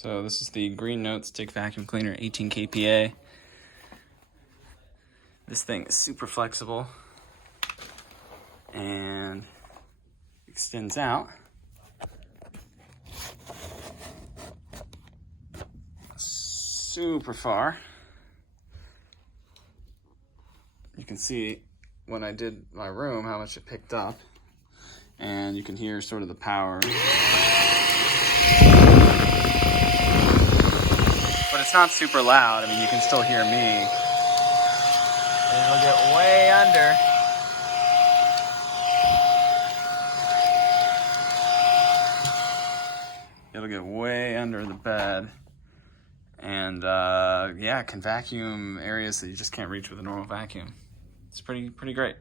So this is the Greenote stick vacuum cleaner, 18 kPa. This thing is super flexible and extends out. Super far. You can see when I did my room how much it picked up, and you can hear sort of the power. But it's not super loud. I mean, you can still hear me. And it'll get way under. It'll get way under the bed. And yeah, it can vacuum areas that you just can't reach with a normal vacuum. It's pretty great.